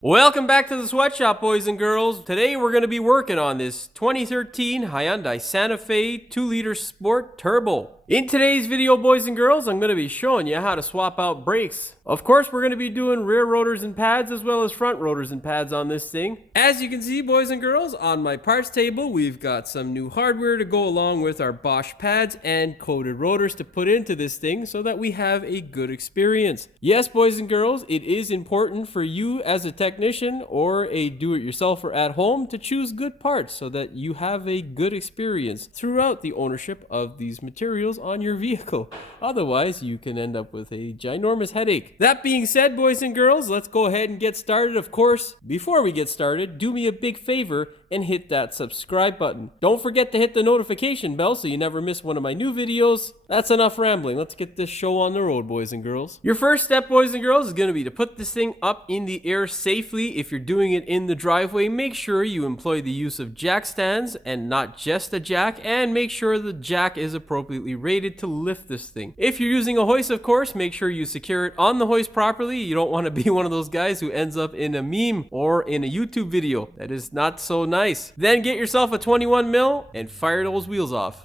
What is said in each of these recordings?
Welcome back to the sweatshop, boys and girls. Today we're going to be working on this 2013 Hyundai Santa Fe 2-liter Sport Turbo. In today's video, boys and girls, I'm going to be showing you how to swap out brakes. Of course, we're going to be doing rear rotors and pads as well as front rotors and pads on this thing. As you can see, boys and girls, on my parts table, we've got some new hardware to go along with our Bosch pads and coated rotors to put into this thing so that we have a good experience. Yes, boys and girls, it is important for you as a technician or a do-it-yourselfer at home to choose good parts so that you have a good experience throughout the ownership of these materials on your vehicle. Otherwise, you can end up with a ginormous headache. That being said, boys and girls, let's go ahead and get started. Of course, before we get started, do me a big favor and hit that subscribe button. Don't forget to hit the notification bell so you never miss one of my new videos. That's enough rambling. Let's get this show on the road, boys and girls. Your first step, boys and girls, is going to be to put this thing up in the air safely. If you're doing it in the driveway, make sure you employ the use of jack stands and not just a jack, and make sure the jack is appropriately rated to lift this thing. If you're using a hoist, of course, make sure you secure it on the hoist properly. You don't want to be one of those guys who ends up in a meme or in a YouTube video. That is not so nice. Then get yourself a 21 mil and fire those wheels off.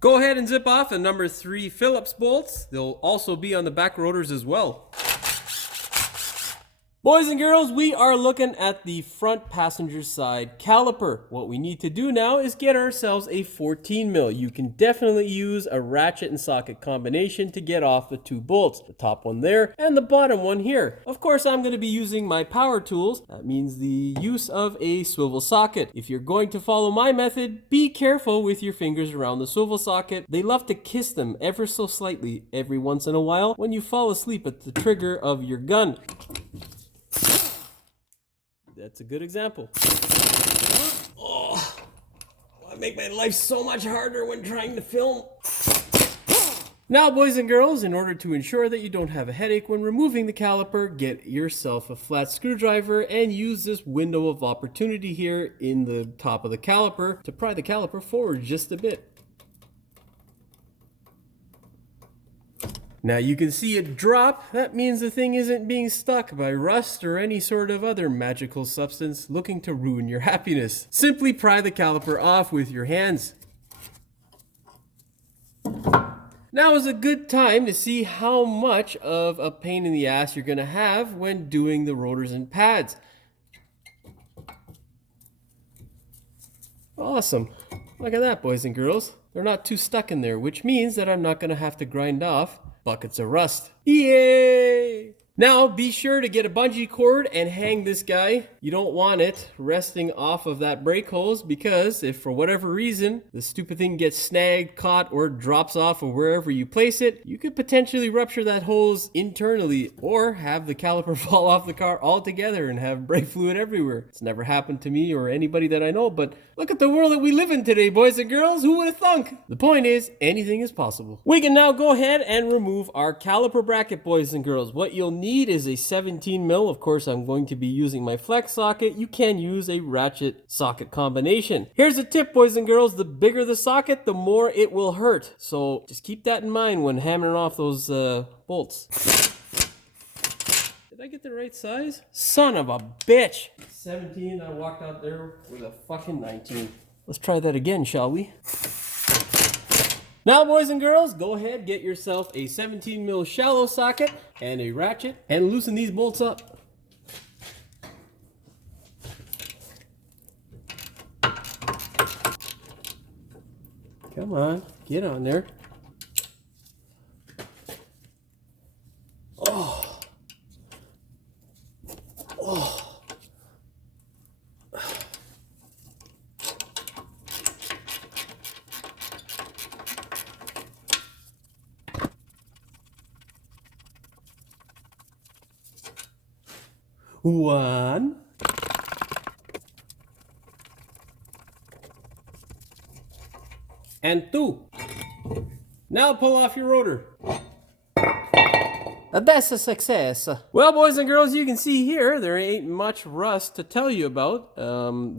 Go ahead and zip off the number 3 Phillips bolts. They'll also be on the back rotors as well. Boys and girls, we are looking at the front passenger side caliper. What we need to do now is get ourselves a 14 mil. You can definitely use a ratchet and socket combination to get off the 2 bolts. The top one there and the bottom one here. Of course, I'm going to be using my power tools. That means the use of a swivel socket. If you're going to follow my method, be careful with your fingers around the swivel socket. They love to kiss them ever so slightly every once in a while when you fall asleep at the trigger of your gun. That's a good example. Oh, I make my life so much harder when trying to film. Now, boys and girls, in order to ensure that you don't have a headache when removing the caliper, get yourself a flat screwdriver and use this window of opportunity here in the top of the caliper to pry the caliper forward just a bit. Now you can see it drop. That means the thing isn't being stuck by rust or any sort of other magical substance looking to ruin your happiness. Simply pry the caliper off with your hands. Now is a good time to see how much of a pain in the ass you're going to have when doing the rotors and pads. Awesome. Look at that, boys and girls. They're not too stuck in there, which means that I'm not going to have to grind off buckets of rust. Yay! Now be sure to get a bungee cord and hang this guy. You don't want it resting off of that brake hose, because if for whatever reason the stupid thing gets snagged, caught, or drops off of wherever you place it, you could potentially rupture that hose internally or have the caliper fall off the car altogether and have brake fluid everywhere. It's never happened to me or anybody that I know, but look at the world that we live in today, boys and girls. Who would have thunk? The point is, anything is possible. We can now go ahead and remove our caliper bracket, boys and girls. What you'll need is a 17 mil. Of course, I'm going to be using my flex socket. You can use a ratchet socket combination. Here's a tip, boys and girls. The bigger the socket, the more it will hurt. So just keep that in mind when hammering off those bolts. Did I get the right size? Son of a bitch. 17, I walked out there with a fucking 19. Let's try that again, shall we? Now, boys and girls, go ahead, get yourself a 17 mil shallow socket and a ratchet and loosen these bolts up. Come on, get on there. Oh. Oh. One. And 2. Now pull off your rotor. That's a success. Well, boys and girls, you can see here, there ain't much rust to tell you about.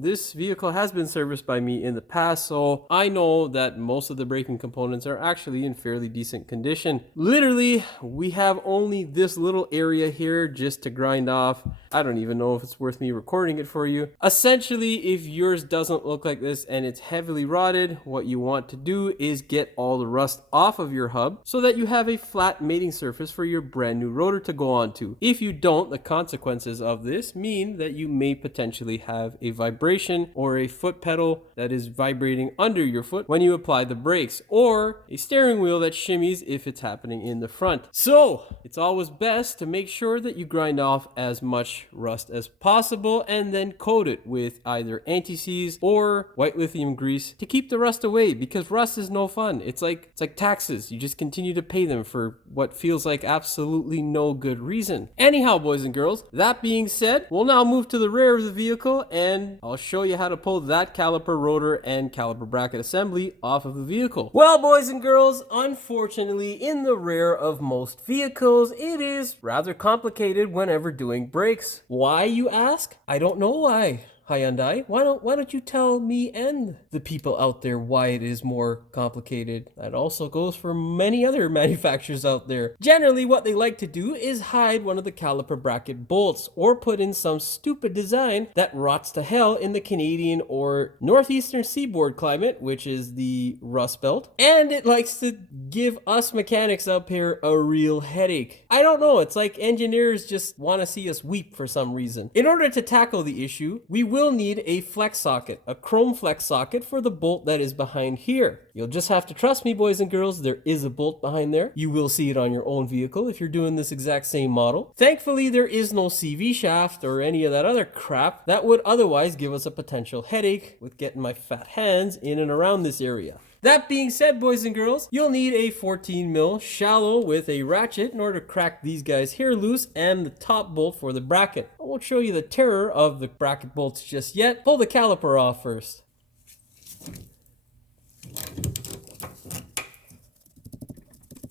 This vehicle has been serviced by me in the past, so I know that most of the braking components are actually in fairly decent condition. Literally, we have only this little area here just to grind off. I don't even know if it's worth me recording it for you. Essentially, if yours doesn't look like this and it's heavily rotted, what you want to do is get all the rust off of your hub so that you have a flat mating surface for your brand new rotor to go onto. If you don't, the consequences of this mean that you may potentially have a vibration or a foot pedal that is vibrating under your foot when you apply the brakes, or a steering wheel that shimmies if it's happening in the front. So it's always best to make sure that you grind off as much rust as possible and then coat it with either anti-seize or white lithium grease to keep the rust away, because rust is no fun. It's like taxes. You just continue to pay them for what feels like absolutely no good reason. Anyhow, boys and girls, that being said, we'll now move to the rear of the vehicle and I'll show you how to pull that caliper rotor and caliper bracket assembly off of the vehicle. Well, boys and girls, unfortunately, in the rear of most vehicles, it is rather complicated whenever doing brakes. Why, you ask? I don't know why. Hyundai, why don't you tell me and the people out there why it is more complicated? That also goes for many other manufacturers out there. Generally, what they like to do is hide one of the caliper bracket bolts or put in some stupid design that rots to hell in the Canadian or northeastern seaboard climate, which is the Rust Belt, and it likes to give us mechanics up here a real headache. I don't know, it's like engineers just want to see us weep for some reason. In order to tackle the issue, we will need a flex socket, a chrome flex socket for the bolt that is behind here. You'll just have to trust me, boys and girls, there is a bolt behind there. You will see it on your own vehicle if you're doing this exact same model. Thankfully, there is no CV shaft or any of that other crap that would otherwise give us a potential headache with getting my fat hands in and around this area. That being said, boys and girls, you'll need a 14 mil shallow with a ratchet in order to crack these guys here loose and the top bolt for the bracket. I won't show you the terror of the bracket bolts just yet. Pull the caliper off first.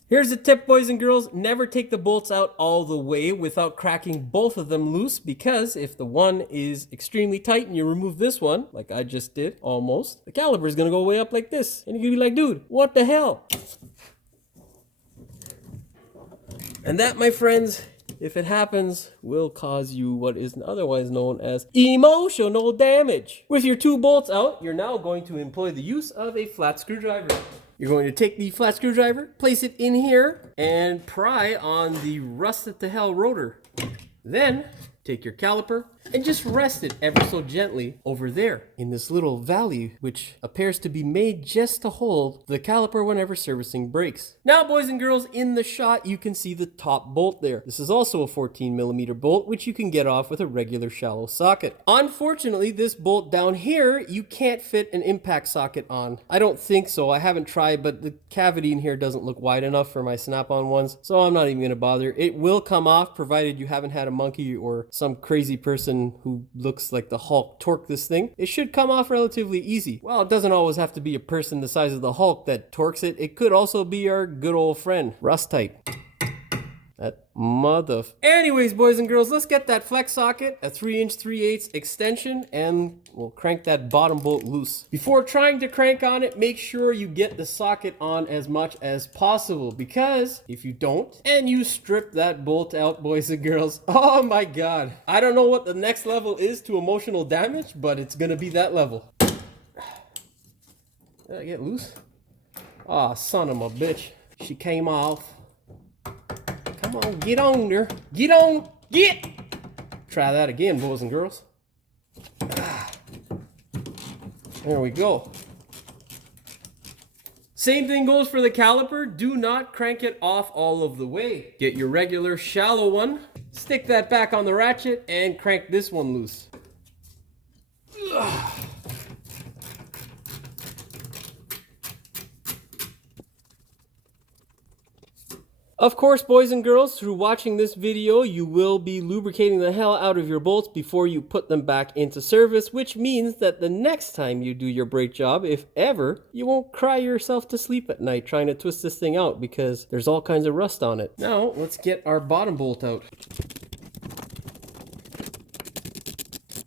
Here's the tip, boys and girls. Never take the bolts out all the way without cracking both of them loose, because if the one is extremely tight and you remove this one, like I just did, almost, the caliper is going to go way up like this. And you're going to be like, dude, what the hell? And that, my friends, if it happens, will cause you what is otherwise known as emotional damage. With your two bolts out, you're now going to employ the use of a flat screwdriver. You're going to take the flat screwdriver, place it in here, and pry on the rusted to hell rotor. Then, take your caliper and just rest it ever so gently over there in this little valley, which appears to be made just to hold the caliper whenever servicing brakes. Now, boys and girls, in the shot, you can see the top bolt there. This is also a 14 millimeter bolt, which you can get off with a regular shallow socket. Unfortunately, this bolt down here, you can't fit an impact socket on. I don't think so. I haven't tried, but the cavity in here doesn't look wide enough for my snap-on ones, so I'm not even going to bother. It will come off, provided you haven't had a monkey or some crazy person who looks like the Hulk torque this thing. It should come off relatively easy. Well, it doesn't always have to be a person the size of the Hulk that torques it. It could also be our good old friend, Rust-Tite. That mother... Anyways, boys and girls, let's get that flex socket, a 3" 3/8 extension, and we'll crank that bottom bolt loose. Before trying to crank on it, make sure you get the socket on as much as possible, because if you don't, and you strip that bolt out, boys and girls, oh my god. I don't know what the next level is to emotional damage, but it's gonna be that level. Did I get loose? Ah, son of a bitch. She came off. Come on, get on there. Get on, get! Try that again, boys and girls. Ah. There we go. Same thing goes for the caliper. Do not crank it off all of the way. Get your regular shallow one, stick that back on the ratchet, and crank this one loose. Ugh. Of course, boys and girls, through watching this video, you will be lubricating the hell out of your bolts before you put them back into service, which means that the next time you do your brake job, if ever, you won't cry yourself to sleep at night trying to twist this thing out because there's all kinds of rust on it. Now, let's get our bottom bolt out.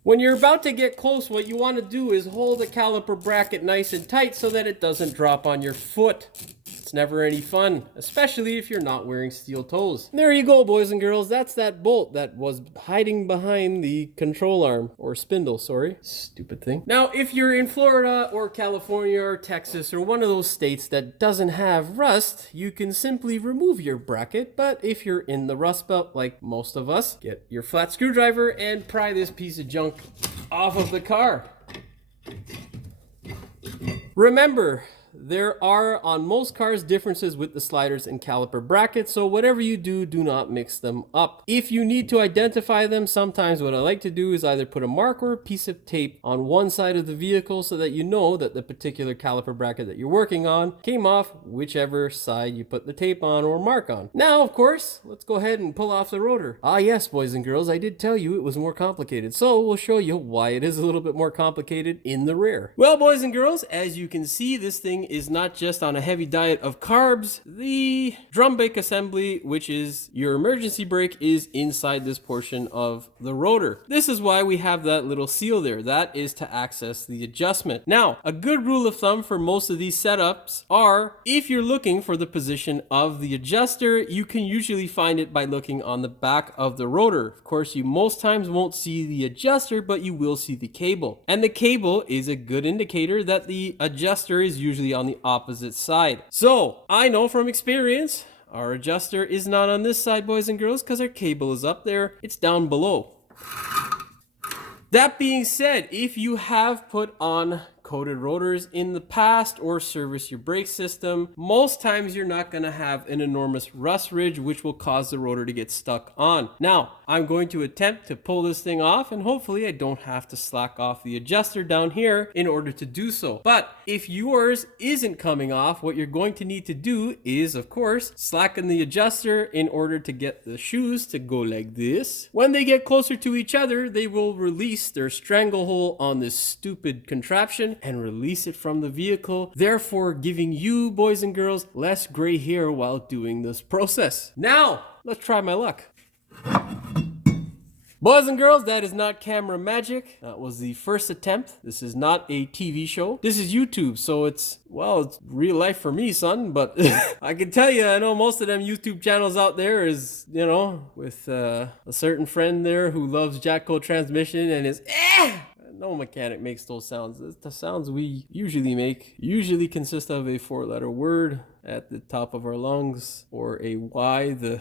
When you're about to get close, what you want to do is hold the caliper bracket nice and tight so that it doesn't drop on your foot. It's never any fun, especially if you're not wearing steel toes. There you go, boys and girls. That's that bolt that was hiding behind the control arm, or spindle, sorry. Stupid thing. Now, if you're in Florida or California or Texas or one of those states that doesn't have rust, you can simply remove your bracket. But if you're in the rust belt, like most of us, get your flat screwdriver and pry this piece of junk off of the car. Remember, there are, on most cars, differences with the sliders and caliper brackets, so whatever you do, do not mix them up. If you need to identify them, sometimes what I like to do is either put a mark or a piece of tape on one side of the vehicle so that you know that the particular caliper bracket that you're working on came off whichever side you put the tape on or mark on. Now, of course, let's go ahead and pull off the rotor. Ah yes, boys and girls, I did tell you it was more complicated, so we'll show you why it is a little bit more complicated in the rear. Well, boys and girls, as you can see, this thing is not just on a heavy diet of carbs. The drum brake assembly, which is your emergency brake, is inside this portion of the rotor. This is why we have that little seal there. That is to access the adjustment. Now, a good rule of thumb for most of these setups are, if you're looking for the position of the adjuster, you can usually find it by looking on the back of the rotor. Of course, you most times won't see the adjuster, but you will see the cable. And the cable is a good indicator that the adjuster is usually on the opposite side. So I know from experience, our adjuster is not on this side, boys and girls, because our cable is up there. It's down below. That being said, if you have put on coated rotors in the past or service your brake system, most times you're not going to have an enormous rust ridge which will cause the rotor to get stuck on. Now, I'm going to attempt to pull this thing off, and hopefully I don't have to slack off the adjuster down here in order to do so. But if yours isn't coming off, what you're going to need to do is, of course, slacken the adjuster in order to get the shoes to go like this. When they get closer to each other, they will release their stranglehold on this stupid contraption and release it from the vehicle, therefore giving you, boys and girls, less gray hair while doing this process. Now, let's try my luck. Boys and girls, that is not camera magic. That was the first attempt. This is not a TV show. This is YouTube, so it's real life for me, son. But I can tell you, I know most of them YouTube channels out there is, with a certain friend there who loves Jacko transmission and is no mechanic makes those sounds. The sounds we usually make usually consist of a 4-letter word at the top of our lungs, or a Y, the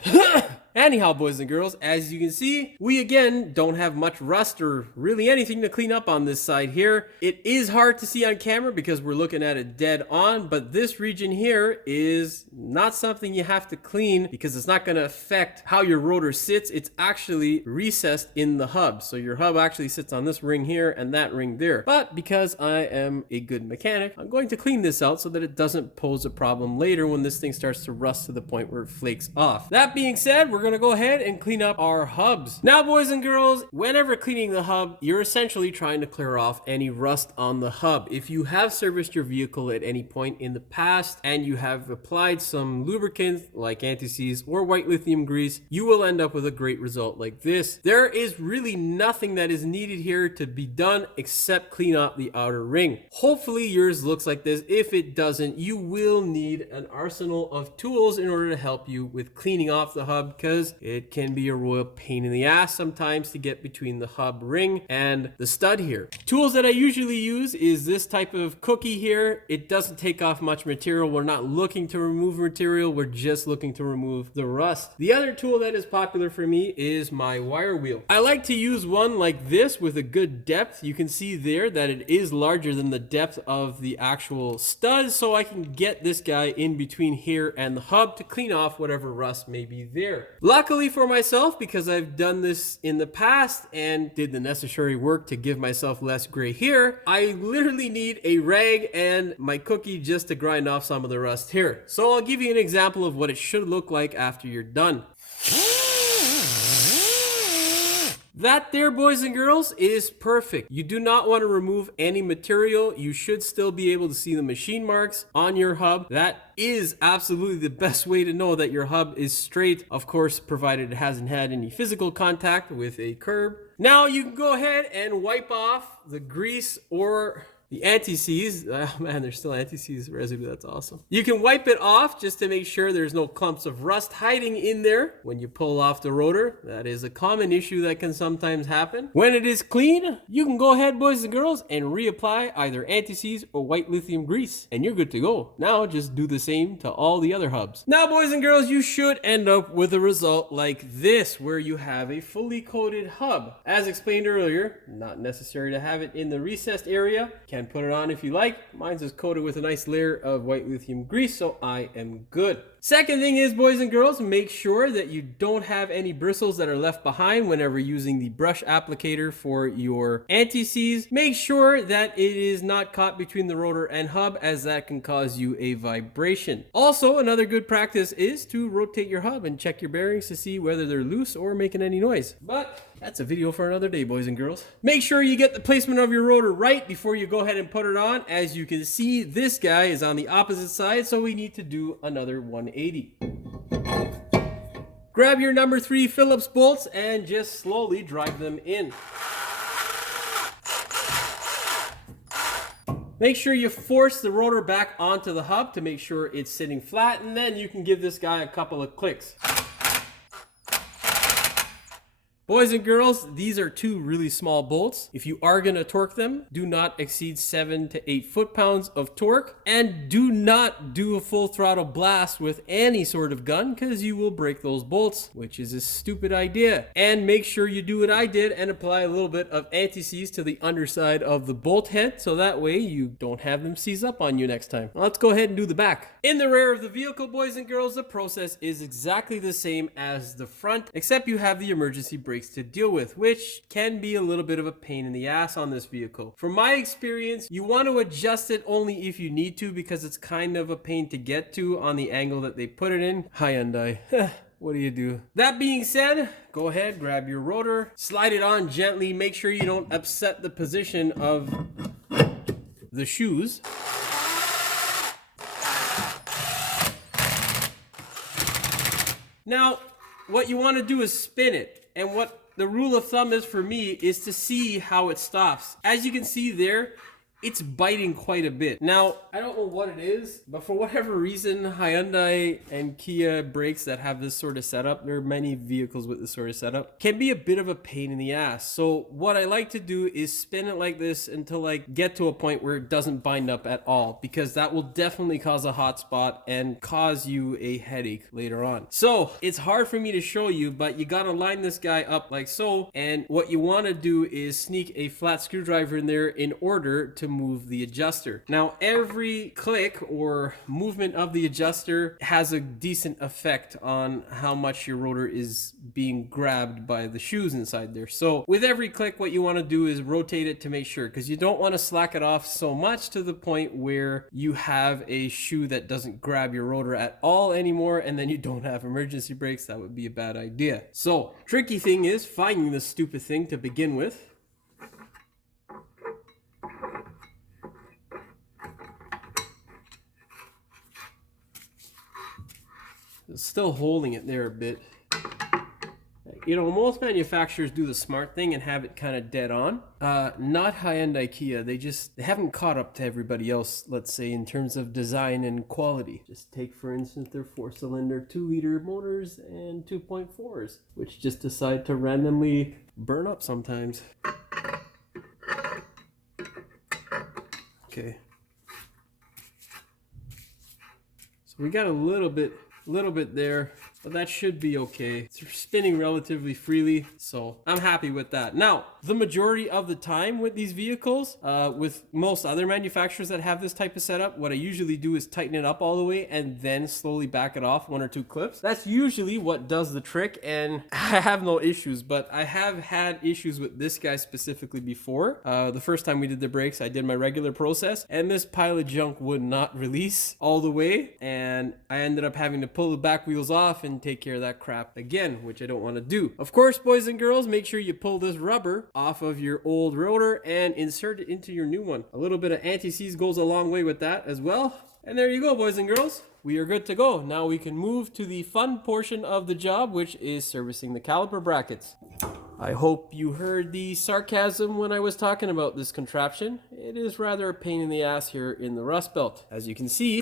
Anyhow, boys and girls, as you can see, we again don't have much rust or really anything to clean up on this side here. It is hard to see on camera because we're looking at it dead on, but this region here is not something you have to clean because it's not going to affect how your rotor sits. It's actually recessed in the hub. So your hub actually sits on this ring here and that ring there. But because I am a good mechanic, I'm going to clean this out so that it doesn't pose a problem later when this thing starts to rust to the point where it flakes off. That being said, we're going to go ahead and clean up our hubs. Now, boys and girls, whenever cleaning the hub, you're essentially trying to clear off any rust on the hub. If you have serviced your vehicle at any point in the past and you have applied some lubricant like anti-seize or white lithium grease, you will end up with a great result like this. There is really nothing that is needed here to be done except clean up the outer ring. Hopefully yours looks like this. If it doesn't, you will need an arsenal of tools in order to help you with cleaning off the hub, because it can be a royal pain in the ass sometimes to get between the hub ring and the stud here. Tools that I usually use is this type of cookie here. It doesn't take off much material. We're not looking to remove material. We're just looking to remove the rust. The other tool that is popular for me is my wire wheel. I like to use one like this with a good depth. You can see there that it is larger than the depth of the actual stud, so I can get this guy in between here and the hub to clean off whatever rust may be there. Luckily for myself, because I've done this in the past and did the necessary work to give myself less gray hair, I literally need a rag and my cookie just to grind off some of the rust here. So I'll give you an example of what it should look like after you're done. That there, boys and girls, is perfect. You do not want to remove any material. You should still be able to see the machine marks on your hub. That is absolutely the best way to know that your hub is straight, of course, provided it hasn't had any physical contact with a curb. Now you can go ahead and wipe off the grease or the anti-seize. Oh man, there's still anti-seize residue. That's awesome. You can wipe it off just to make sure there's no clumps of rust hiding in there when you pull off the rotor. That is a common issue that can sometimes happen. When it is clean, you can go ahead, boys and girls, and reapply either anti-seize or white lithium grease, and you're good to go. Now just do the same to all the other hubs. Now, boys and girls, you should end up with a result like this, where you have a fully coated hub. As explained earlier, not necessary to have it in the recessed area. Can put it on if you like. Mine's just coated with a nice layer of white lithium grease, so I am good. Second thing is, boys and girls, make sure that you don't have any bristles that are left behind whenever using the brush applicator for your anti-seize. Make sure that it is not caught between the rotor and hub, as that can cause you a vibration. Also, another good practice is to rotate your hub and check your bearings to see whether they're loose or making any noise. But that's a video for another day, boys and girls. Make sure you get the placement of your rotor right before you go ahead and put it on. As you can see, this guy is on the opposite side, so we need to do another 180. Grab your number 3 Phillips bolts and just slowly drive them in. Make sure you force the rotor back onto the hub to make sure it's sitting flat, and then you can give this guy a couple of clicks. Boys and girls, these are 2 really small bolts. If you are going to torque them, do not exceed 7 to 8 foot-pounds of torque, and do not do a full throttle blast with any sort of gun, because you will break those bolts, which is a stupid idea. And make sure you do what I did and apply a little bit of anti-seize to the underside of the bolt head, so that way you don't have them seize up on you next time. Let's go ahead and do the back. In the rear of the vehicle, boys and girls, the process is exactly the same as the front, except you have the emergency brake to deal with, which can be a little bit of a pain in the ass on this vehicle. From my experience, you want to adjust it only if you need to, because it's kind of a pain to get to on the angle that they put it in. Hyundai. What do you do? That being said, go ahead, grab your rotor, slide it on gently, make sure you don't upset the position of the shoes. Now, what you want to do is spin it. And what the rule of thumb is for me is to see how it stops. As you can see there, it's biting quite a bit. Now, I don't know what it is, but for whatever reason, Hyundai and Kia brakes that have this sort of setup, there are many vehicles with this sort of setup, can be a bit of a pain in the ass. So what I like to do is spin it like this until I get to a point where it doesn't bind up at all, because that will definitely cause a hot spot and cause you a headache later on. So it's hard for me to show you, but you gotta line this guy up like so, and what you wanna do is sneak a flat screwdriver in there in order to move the adjuster. Now, every click or movement of the adjuster has a decent effect on how much your rotor is being grabbed by the shoes inside there. So with every click, what you want to do is rotate it to make sure, because you don't want to slack it off so much to the point where you have a shoe that doesn't grab your rotor at all anymore, and then you don't have emergency brakes. That would be a bad idea. So tricky thing is finding this stupid thing to begin with. Still holding it there a bit. You know, most manufacturers do the smart thing and have it kind of dead on. Not Hyundai, Kia. They haven't caught up to everybody else, let's say, in terms of design and quality. Just take, for instance, their 4-cylinder 2-liter motors and 2.4s, which just decide to randomly burn up sometimes. Okay. So we got a little bit there. but that should be okay. It's spinning relatively freely, so I'm happy with that. Now, the majority of the time with these vehicles, with most other manufacturers that have this type of setup, what I usually do is tighten it up all the way and then slowly back it off 1 or 2 clips. That's usually what does the trick, and I have no issues, but I have had issues with this guy specifically before. The first time we did the brakes, I did my regular process, and this pile of junk would not release all the way, and I ended up having to pull the back wheels off and take care of that crap again, which I don't want to do. Of course, boys and girls, make sure you pull this rubber off of your old rotor and insert it into your new one. A little bit of anti-seize goes a long way with that as well. And there you go, boys and girls. We are good to go. Now we can move to the fun portion of the job, which is servicing the caliper brackets. I hope you heard the sarcasm when I was talking about this contraption. It is rather a pain in the ass here in the rust belt. As you can see,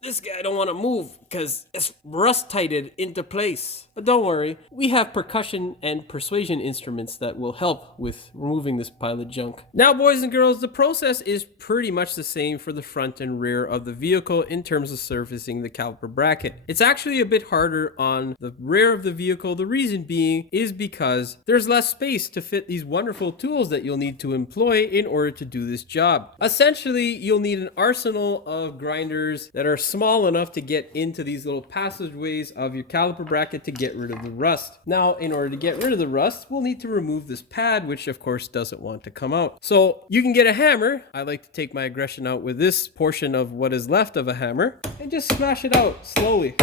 this guy don't want to move because it's rust tighted into place. But don't worry, we have percussion and persuasion instruments that will help with removing this pile of junk. Now, boys and girls, the process is pretty much the same for the front and rear of the vehicle in terms of surfacing the caliper bracket. It's actually a bit harder on the rear of the vehicle. The reason being is because there's less space to fit these wonderful tools that you'll need to employ in order to do this job. Essentially, you'll need an arsenal of grinders that are small enough to get into these little passageways of your caliper bracket to get rid of the rust. Now, in order to get rid of the rust, we'll need to remove this pad, which of course doesn't want to come out. So you can get a hammer. I like to take my aggression out with this portion of what is left of a hammer and just smash it out slowly.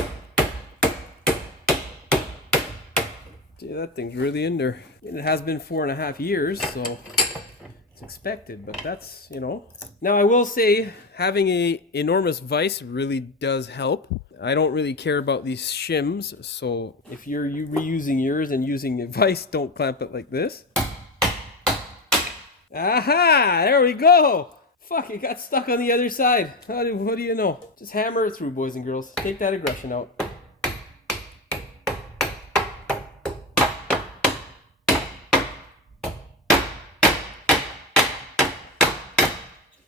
See, that thing's really in there. And it has been 4.5 years, so it's expected, but that's, you know. Now, I will say having a enormous vise really does help. I don't really care about these shims, so if you're reusing yours and using a vise, don't clamp it like this. Aha! There we go! Fuck, it got stuck on the other side. What do you know? Just hammer it through, boys and girls. Take that aggression out.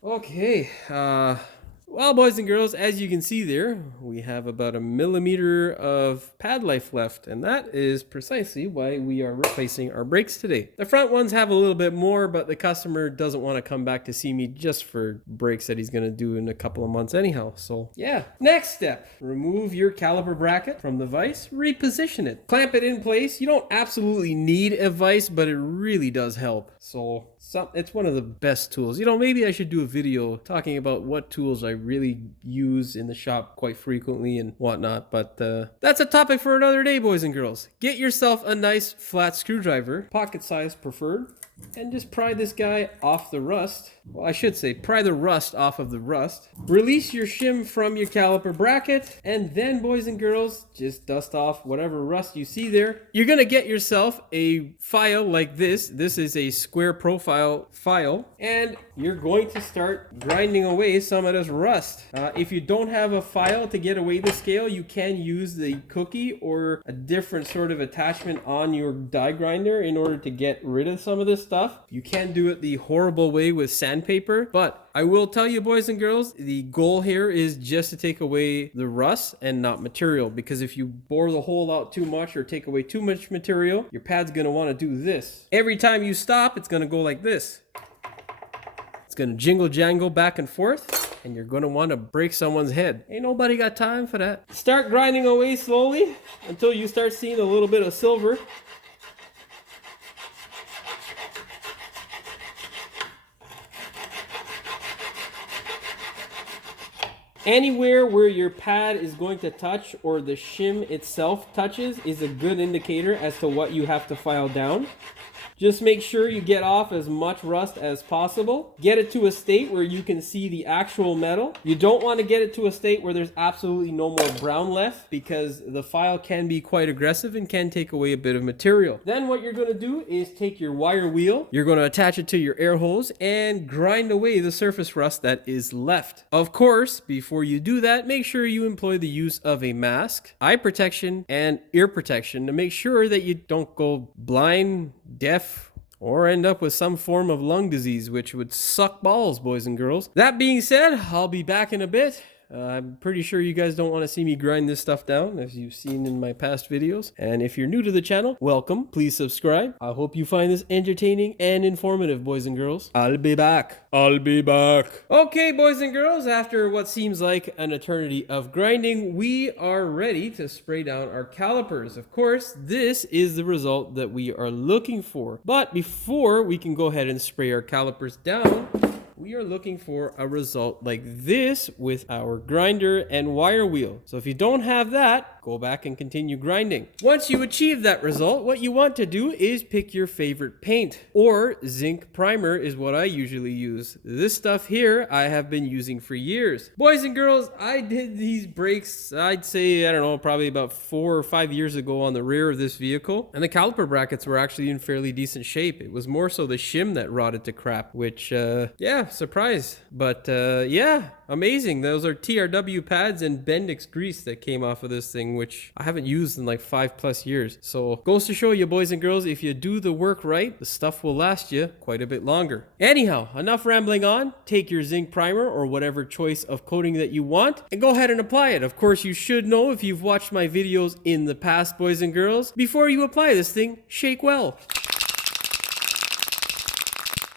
Okay, well, boys and girls, as you can see there, we have about 1 millimeter of pad life left, and that is precisely why we are replacing our brakes today. The front ones have a little bit more, but the customer doesn't want to come back to see me just for brakes that he's going to do in a couple of months anyhow. So yeah, next step, remove your caliper bracket from the vise, reposition it, clamp it in place. You don't absolutely need a vise, but it really does help. So it's one of the best tools. You know, maybe I should do a video talking about what tools I really use in the shop quite frequently and whatnot, but that's a topic for another day, boys and girls. Get yourself a nice flat screwdriver, pocket size preferred, and just pry this guy off the rust. Well, I should say pry the rust off of the rust. Release your shim from your caliper bracket, and then, boys and girls, just dust off whatever rust you see there. You're gonna get yourself a file like this. This is a square profile file, and you're going to start grinding away some of this rust. If you don't have a file to get away the scale, you can use the cookie or a different sort of attachment on your die grinder in order to get rid of some of this stuff. You can do it the horrible way with sandpaper, but I will tell you, boys and girls, the goal here is just to take away the rust and not material, because if you bore the hole out too much or take away too much material, your pad's going to want to do this. Every time you stop, it's going to go like this. It's going to jingle jangle back and forth, and you're going to want to break someone's head. Ain't nobody got time for that. Start grinding away slowly until you start seeing a little bit of silver. Anywhere where your pad is going to touch or the shim itself touches is a good indicator as to what you have to file down. Just make sure you get off as much rust as possible. Get it to a state where you can see the actual metal. You don't want to get it to a state where there's absolutely no more brown left, because the file can be quite aggressive and can take away a bit of material. Then what you're going to do is take your wire wheel, you're going to attach it to your air hose and grind away the surface rust that is left. Of course, before you do that, make sure you employ the use of a mask, eye protection, and ear protection to make sure that you don't go blind, deaf, or end up with some form of lung disease, which would suck balls, boys and girls. That being said, I'll be back in a bit I'm pretty sure you guys don't want to see me grind this stuff down, as you've seen in my past videos. And if you're new to the channel, welcome. Please subscribe. I hope you find this entertaining and informative, boys and girls. I'll be back. I'll be back. Okay, boys and girls, after what seems like an eternity of grinding, we are ready to spray down our calipers. Of course, this is the result that we are looking for. But before we can go ahead and spray our calipers down, we are looking for a result like this with our grinder and wire wheel. So if you don't have that, go back and continue grinding. Once you achieve that result, what you want to do is pick your favorite paint, or zinc primer is what I usually use. This stuff here I have been using for years. Boys and girls, I did these brakes, I'd say, I don't know, probably about 4 or 5 years ago on the rear of this vehicle. And the caliper brackets were actually in fairly decent shape. It was more so the shim that rotted to crap, which, yeah, surprise. But, yeah, amazing. Those are TRW pads and Bendix grease that came off of this thing, which I haven't used in like 5+ years. So goes to show you, boys and girls, if you do the work right, the stuff will last you quite a bit longer. Anyhow, enough rambling on. Take your zinc primer or whatever choice of coating that you want and go ahead and apply it. Of course, you should know, if you've watched my videos in the past, boys and girls, before you apply this thing, shake well.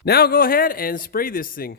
Now go ahead and spray this thing.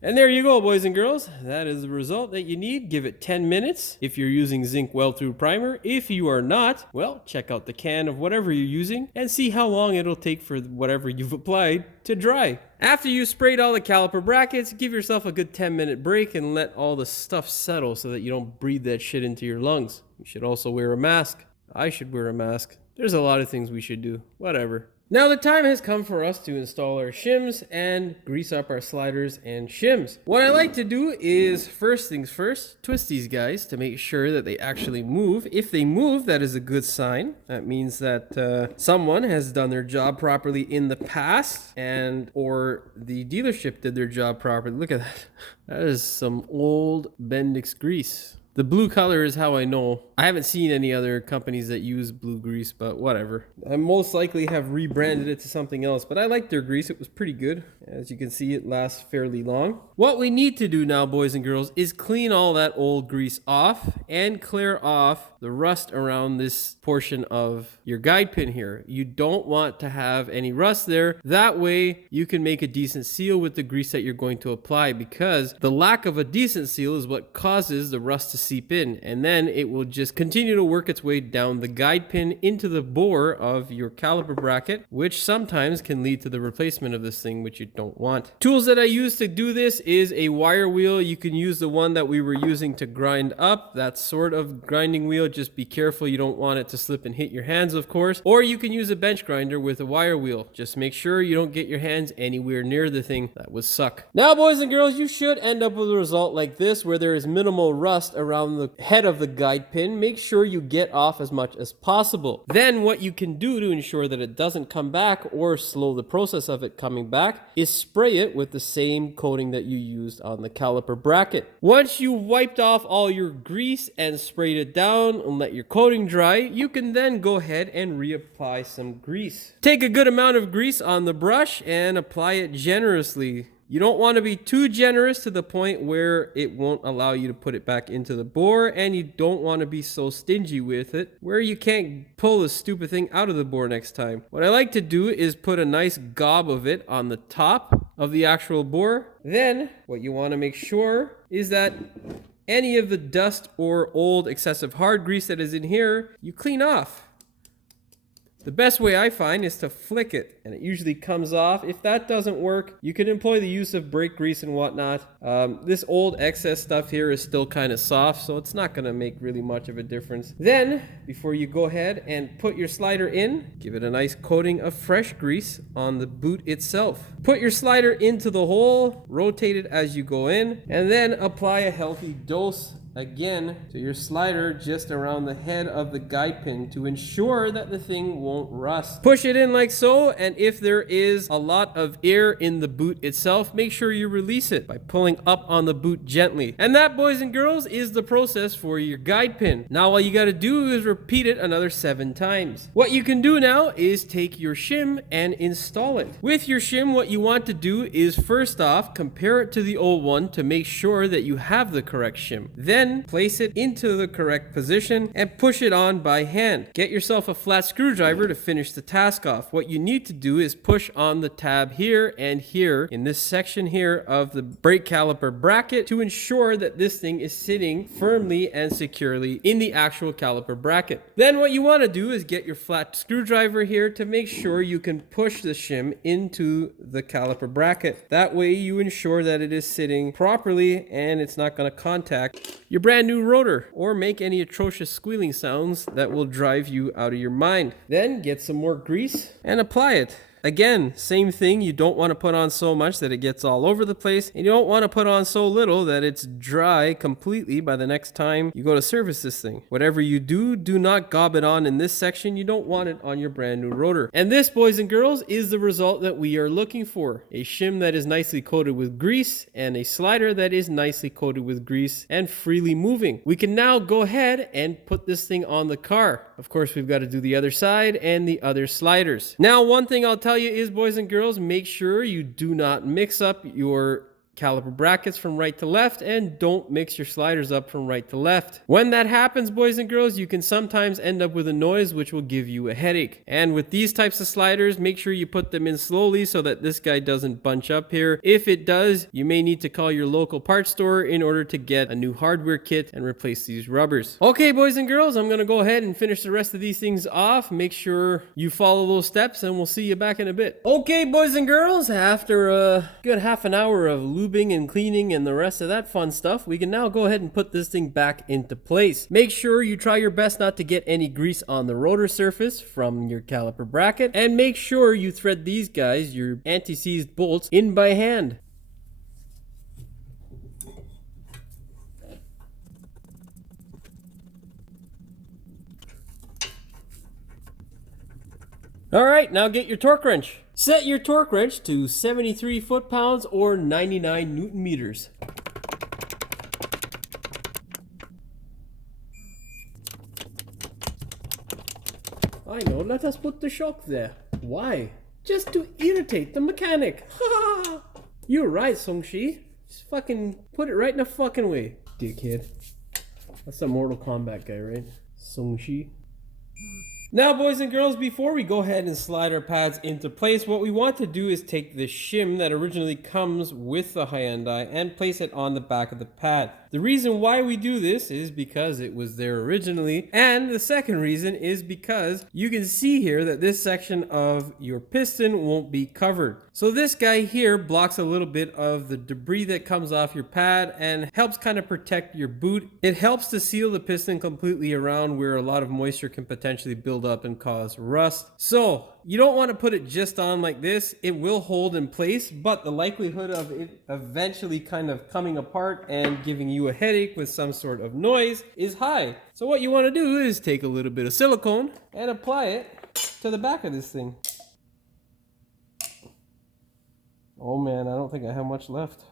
And there you go, boys and girls. That is the result that you need. Give it 10 minutes if you're using zinc well-through primer. If you are not, well, check out the can of whatever you're using and see how long it'll take for whatever you've applied to dry. After you sprayed all the caliper brackets, give yourself a good 10-minute break and let all the stuff settle so that you don't breathe that shit into your lungs. You should also wear a mask. I should wear a mask. There's a lot of things we should do. Whatever. Now the time has come for us to install our shims and grease up our sliders and shims. What I like to do is, first things first, twist these guys to make sure that they actually move. If they move, that is a good sign. That means that someone has done their job properly in the past, and or the dealership did their job properly. Look at that. That is some old Bendix grease. The blue color is how I know. I haven't seen any other companies that use blue grease, but whatever. I most likely have rebranded it to something else, but I like their grease. It was pretty good. As you can see, it lasts fairly long. What we need to do now, boys and girls, is clean all that old grease off and clear off the rust around this portion of your guide pin here. You don't want to have any rust there. That way you can make a decent seal with the grease that you're going to apply, because the lack of a decent seal is what causes the rust to seep in, and then it will just continue to work its way down the guide pin into the bore of your caliper bracket, which sometimes can lead to the replacement of this thing, which you don't want. Tools that I use to do this is a wire wheel. You can use the one that we were using to grind up, that sort of grinding wheel. Just be careful, you don't want it to slip and hit your hands, of course. Or you can use a bench grinder with a wire wheel. Just make sure you don't get your hands anywhere near the thing. That would suck. Now, boys and girls, you should end up with a result like this, where there is minimal rust around the head of the guide pin. Make sure you get off as much as possible. Then what you can do to ensure that it doesn't come back or slow the process of it coming back is spray it with the same coating that you used on the caliper bracket. Once you wiped off all your grease and sprayed it down and let your coating dry, you can then go ahead and reapply some grease. Take a good amount of grease on the brush and apply it generously. You don't want to be too generous to the point where it won't allow you to put it back into the bore, and you don't want to be so stingy with it where you can't pull the stupid thing out of the bore next time. What I like to do is put a nice gob of it on the top of the actual bore. Then what you want to make sure is that any of the dust or old excessive hard grease that is in here, you clean off. The best way I find is to flick it, and it usually comes off. If that doesn't work, you can employ the use of brake grease and whatnot. This old excess stuff here is still kind of soft, so it's not going to make really much of a difference. Then, before you go ahead and put your slider in, give it a nice coating of fresh grease on the boot itself. Put your slider into the hole, rotate it as you go in, and then apply a healthy dose again to your slider just around the head of the guide pin to ensure that the thing won't rust. Push it in like so, and if there is a lot of air in the boot itself, make sure you release it by pulling up on the boot gently. And that, boys and girls, is the process for your guide pin. Now all you got to do is repeat it another 7 times. What you can do now is take your shim and install it. With your shim, what you want to do is first off compare it to the old one to make sure that you have the correct shim. Then place it into the correct position and push it on by hand. Get yourself a flat screwdriver to finish the task off. What you need to do is push on the tab here and here in this section here of the brake caliper bracket to ensure that this thing is sitting firmly and securely in the actual caliper bracket. Then what you want to do is get your flat screwdriver here to make sure you can push the shim into the caliper bracket. That way you ensure that it is sitting properly and it's not going to contact your brand new rotor or make any atrocious squealing sounds that will drive you out of your mind. Then get some more grease and apply it. Again, same thing, you don't want to put on so much that it gets all over the place, and you don't want to put on so little that it's dry completely by the next time you go to service this thing. Whatever you do, do not gob it on in this section. You don't want it on your brand new rotor. And this, boys and girls, is the result that we are looking for. A shim that is nicely coated with grease and a slider that is nicely coated with grease and freely moving. We can now go ahead and put this thing on the car. Of course, we've got to do the other side and the other sliders. Now, one thing I'll tell you is, boys and girls, make sure you do not mix up your caliper brackets from right to left, and don't mix your sliders up from right to left. When that happens, boys and girls, you can sometimes end up with a noise which will give you a headache. And with these types of sliders, make sure you put them in slowly so that this guy doesn't bunch up here. If it does, you may need to call your local parts store in order to get a new hardware kit and replace these rubbers. Okay, boys and girls, I'm gonna go ahead and finish the rest of these things off. Make sure you follow those steps and we'll see you back in a bit. Okay, boys and girls, after a good half an hour of lubing and cleaning and the rest of that fun stuff, we can now go ahead and put this thing back into place. Make sure you try your best not to get any grease on the rotor surface from your caliper bracket, and make sure you thread these guys, your anti-seized bolts, in by hand. Alright, now get your torque wrench. Set your torque wrench to 73 foot-pounds or 99 newton meters. I know, let us put the shock there. Why? Just to irritate the mechanic. You're right, Song-Shi. Just fucking put it right in the fucking way, dickhead. That's a Mortal Kombat guy, right? Song-Shi. Now, boys and girls, before we go ahead and slide our pads into place, what we want to do is take the shim that originally comes with the Hyundai and place it on the back of the pad. The reason why we do this is because it was there originally, and the second reason is because you can see here that this section of your piston won't be covered. So this guy here blocks a little bit of the debris that comes off your pad and helps kind of protect your boot. It helps to seal the piston completely around where a lot of moisture can potentially build up and cause rust. So you don't want to put it just on like this. It will hold in place, but the likelihood of it eventually kind of coming apart and giving you a headache with some sort of noise is high. So what you want to do is take a little bit of silicone and apply it to the back of this thing. Oh man, I don't think I have much left.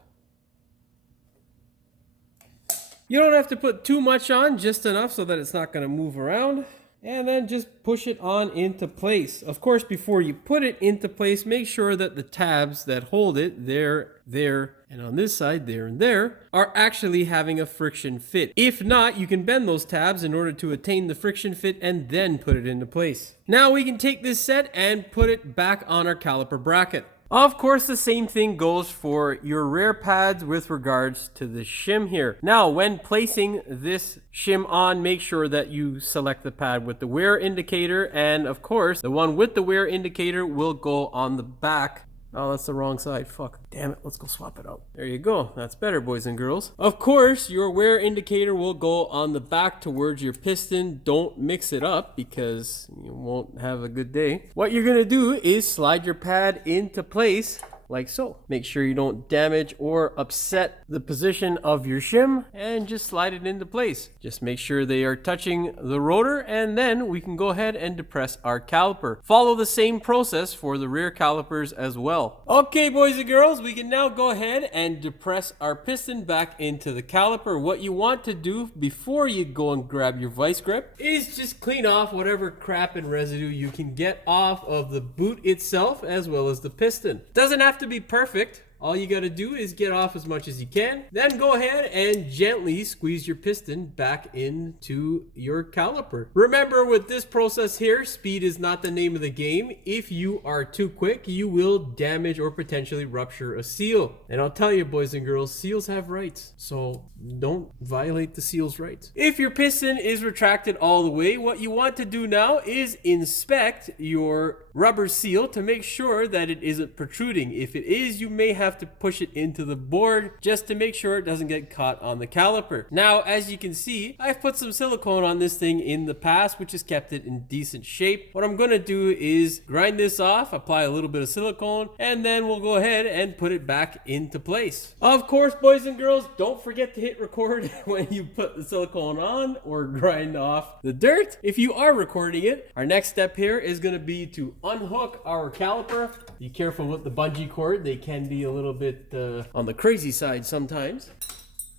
You don't have to put too much on, just enough so that it's not going to move around. And then just push it on into place. Of course, before you put it into place, make sure that the tabs that hold it, there, and on this side, there and there, are actually having a friction fit. If not, you can bend those tabs in order to attain the friction fit and then put it into place. Now we can take this set and put it back on our caliper bracket. Of course, the same thing goes for your rear pads with regards to the shim here. Now, when placing this shim on, make sure that you select the pad with the wear indicator, and of course, the one with the wear indicator will go on the back. Oh, that's the wrong side. Fuck. Damn it. Let's go swap it out. There you go. That's better, boys and girls. Of course, your wear indicator will go on the back towards your piston. Don't mix it up because you won't have a good day. What you're going to do is slide your pad into place like so. Make sure you don't damage or upset the position of your shim, and just slide it into place. Just make sure they are touching the rotor, and then we can go ahead and depress our caliper. Follow the same process for the rear calipers as well. Okay, boys and girls, we can now go ahead and depress our piston back into the caliper. What you want to do before you go and grab your vice grip is just clean off whatever crap and residue you can get off of the boot itself as well as the piston. Doesn't have to be perfect. All you got to do is get off as much as you can. Then go ahead and gently squeeze your piston back into your caliper. Remember, with this process here, speed is not the name of the game. If you are too quick, you will damage or potentially rupture a seal. And I'll tell you, boys and girls, seals have rights. So don't violate the seal's rights. If your piston is retracted all the way, what you want to do now is inspect your rubber seal to make sure that it isn't protruding. If it is, you may have to push it into the board just to make sure it doesn't get caught on the caliper. Now, as you can see, I've put some silicone on this thing in the past, which has kept it in decent shape. What I'm going to do is grind this off, apply a little bit of silicone, and then we'll go ahead and put it back into place. Of course, boys and girls, don't forget to hit record when you put the silicone on or grind off the dirt. If you are recording it, our next step here is going to be to unhook our caliper. Be careful with the bungee cord. They can be a little bit on the crazy side sometimes.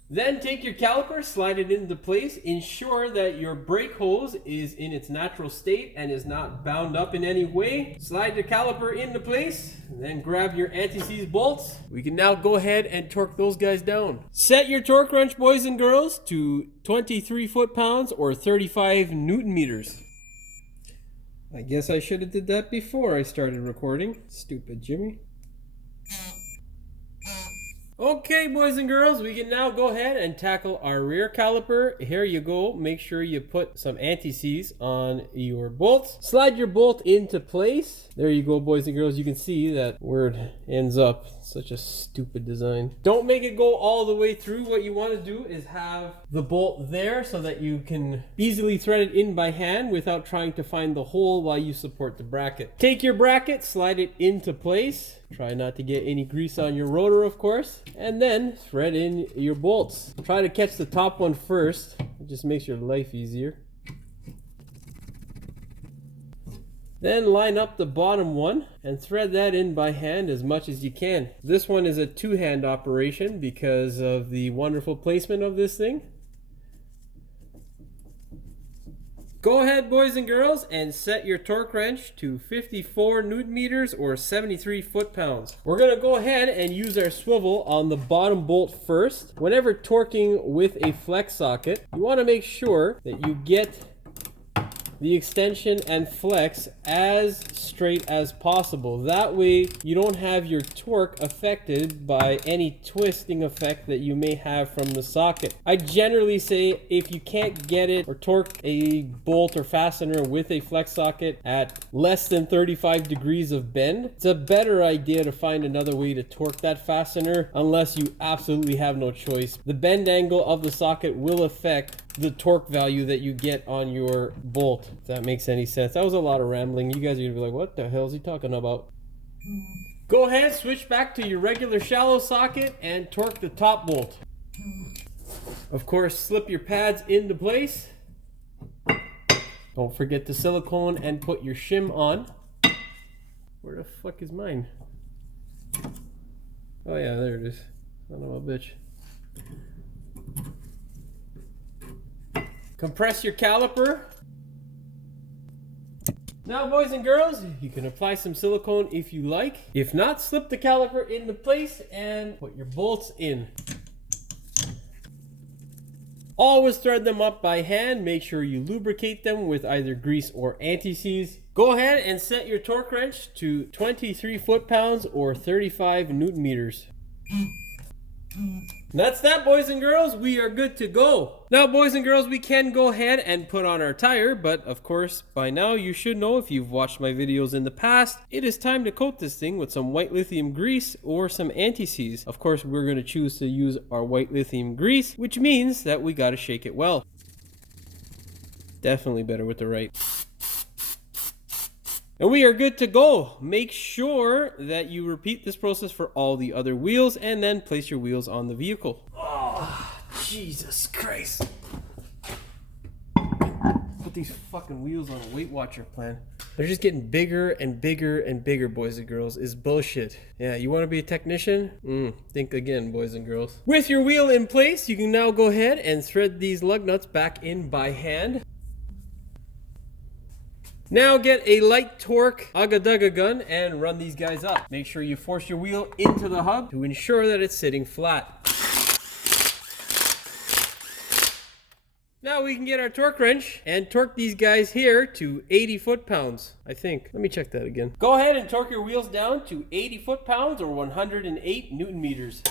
Then take your caliper, slide it into place. Ensure that your brake hose is in its natural state and is not bound up in any way. Slide the caliper into place, and then grab your anti-seize bolts. We can now go ahead and torque those guys down. Set your torque wrench, boys and girls, to 23 foot-pounds or 35 newton meters. I guess I should have did that before I started recording. Stupid Jimmy. Okay, boys and girls, we can now go ahead and tackle our rear caliper. Here you go. Make sure you put some anti-seize on your bolts. Slide your bolt into place. There you go, boys and girls. You can see that where it ends up. Such a stupid design. Don't make it go all the way through. What you want to do is have the bolt there so that you can easily thread it in by hand without trying to find the hole while you support the bracket. Take your bracket, slide it into place. Try not to get any grease on your rotor, of course, and then thread in your bolts. Try to catch the top one first. It just makes your life easier. Then line up the bottom one and thread that in by hand as much as you can. This one is a two-hand operation because of the wonderful placement of this thing. Go ahead, boys and girls, and set your torque wrench to 54 newton meters or 73 foot-pounds. We're going to go ahead and use our swivel on the bottom bolt first. Whenever torquing with a flex socket, you want to make sure that you get the extension and flex as straight as possible. That way you don't have your torque affected by any twisting effect that you may have from the socket. I generally say if you can't get it or torque a bolt or fastener with a flex socket at less than 35 degrees of bend, it's a better idea to find another way to torque that fastener unless you absolutely have no choice. The bend angle of the socket will affect the torque value that you get on your bolt, if that makes any sense. That was a lot of rambling. You guys are gonna be like, what the hell is he talking about? Go ahead, switch back to your regular shallow socket and torque the top bolt. Of course, slip your pads into place. Don't forget the silicone and put your shim on. Where the fuck is mine? Oh yeah, there it is. Son of a bitch. Compress your caliper. Now, boys and girls, you can apply some silicone if you like. If not, slip the caliper into place and put your bolts in. Always thread them up by hand. Make sure you lubricate them with either grease or anti-seize. Go ahead and set your torque wrench to 23 foot-pounds or 35 newton meters. That's that, boys and girls. We are good to go. Now, boys and girls, we can go ahead and put on our tire, but of course, by now you should know if you've watched my videos in the past, it is time to coat this thing with some white lithium grease or some anti-seize. Of course, we're going to choose to use our white lithium grease, which means that we got to shake it well. Definitely better with the right. And we are good to go. Make sure that you repeat this process for all the other wheels and then place your wheels on the vehicle. Oh, Jesus Christ. Put these fucking wheels on a Weight Watcher plan. They're just getting bigger and bigger and bigger, boys and girls. It's bullshit. Yeah, you want to be a technician? Think again, boys and girls. With your wheel in place, you can now go ahead and thread these lug nuts back in by hand. Now get a light torque Ugga-Dugga gun and run these guys up. Make sure you force your wheel into the hub to ensure that it's sitting flat. Now we can get our torque wrench and torque these guys here to 80 foot-pounds, I think. Let me check that again. Go ahead and torque your wheels down to 80 foot-pounds or 108 newton meters.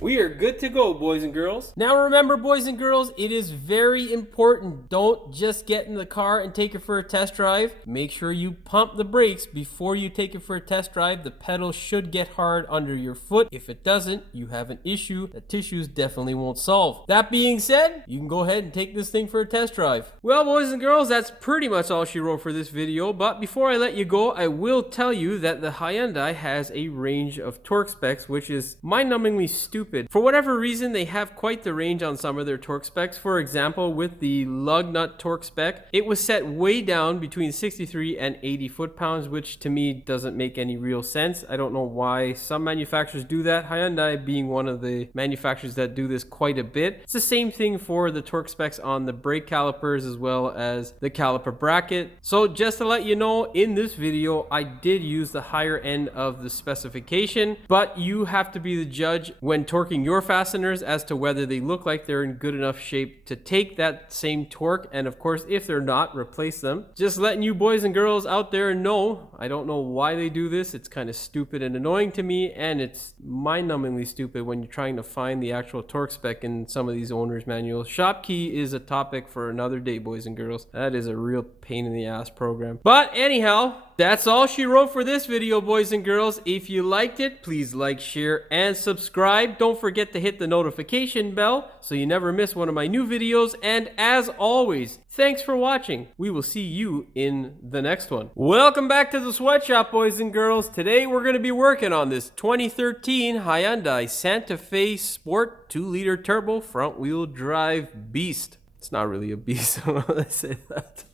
We are good to go, boys and girls. Now remember, boys and girls, it is very important. Don't just get in the car and take it for a test drive. Make sure you pump the brakes before you take it for a test drive. The pedal should get hard under your foot. If it doesn't, you have an issue that tissues definitely won't solve. That being said, you can go ahead and take this thing for a test drive. Well, boys and girls, that's pretty much all she wrote for this video. But before I let you go, I will tell you that the Hyundai has a range of torque specs, which is mind-numbingly stupid. For whatever reason, they have quite the range on some of their torque specs. For example, with the lug nut torque spec, it was set way down between 63 and 80 foot-pounds, which to me doesn't make any real sense. I don't know why some manufacturers do that, Hyundai being one of the manufacturers that do this quite a bit. It's the same thing for the torque specs on the brake calipers as well as the caliper bracket. So just to let you know, in this video, I did use the higher end of the specification, but you have to be the judge when torquing your fasteners as to whether they look like they're in good enough shape to take that same torque. And of course, if they're not, replace them. Just letting you boys and girls out there know, I don't know why they do this. It's kind of stupid and annoying to me, and it's mind-numbingly stupid when you're trying to find the actual torque spec in some of these owners' manuals. Shop key is a topic for another day, boys and girls. That is a real pain in the ass program. But anyhow, that's all she wrote for this video, boys and girls. If you liked it, please like, share, and subscribe. Don't forget to hit the notification bell so you never miss one of my new videos. And as always, thanks for watching. We will see you in the next one. Welcome back to the sweatshop, boys and girls. Today we're going to be working on this 2013 Hyundai Santa Fe Sport 2-liter turbo front-wheel drive beast. It's not really a beast when I say that.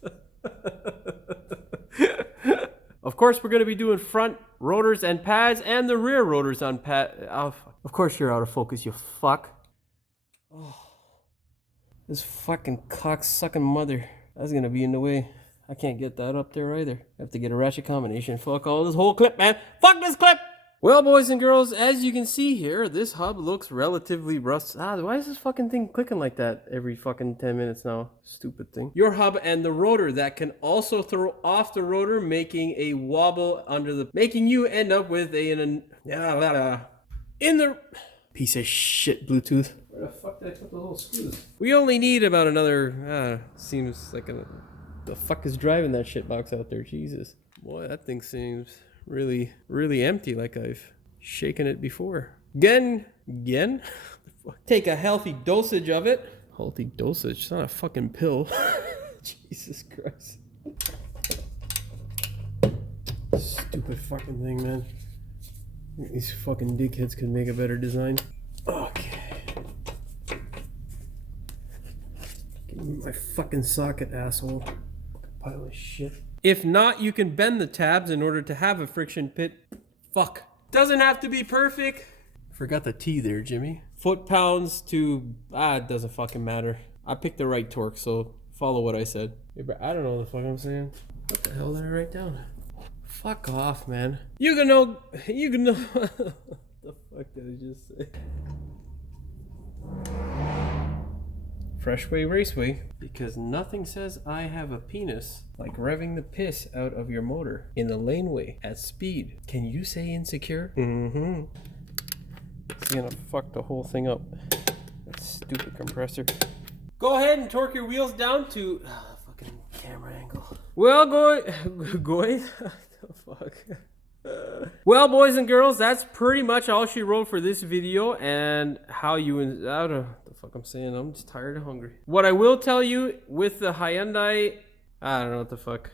Of course, we're going to be doing front rotors and pads and the rear rotors on pad. Oh, of course you're out of focus, you fuck. Oh, this fucking cock-sucking mother. That's going to be in the way. I can't get that up there either. I have to get a ratchet combination. Fuck all this whole clip, man. Fuck this clip! Well, boys and girls, as you can see here, this hub looks relatively rusted. Why is this fucking thing clicking like that every fucking 10 minutes now? Stupid thing. Your hub and the rotor that can also throw off the rotor, making a wobble under the... making you end up with in the... piece of shit Bluetooth. Where the fuck did I put the little screws? We only need about another... seems like a... the fuck is driving that shit box out there? Jesus. Boy, that thing seems... really empty, like I've shaken it before. Again? Take a healthy dosage of it. Healthy dosage? It's not a fucking pill. Jesus Christ. Stupid fucking thing, man. These fucking dickheads could make a better design. Okay. Give me my fucking socket, asshole. Pile of shit. If not, you can bend the tabs in order to have a friction pit. Fuck. Doesn't have to be perfect. Forgot the T there, Jimmy. Foot-pounds to... it doesn't fucking matter. I picked the right torque, so follow what I said. I don't know what the fuck I'm saying. What the hell did I write down? Fuck off, man. You can know... what the fuck did I just say? Freshway Raceway, because nothing says I have a penis like revving the piss out of your motor in the laneway at speed. Can you say insecure? Mm-hmm. It's gonna fuck the whole thing up. That stupid compressor. Go ahead and torque your wheels down to... fucking camera angle. Well, go ahead. The fuck? Well, boys and girls, that's pretty much all she wrote for this video, and how you... I don't know what the fuck I'm saying. I'm just tired and hungry. What I will tell you with the Hyundai I don't know what the fuck.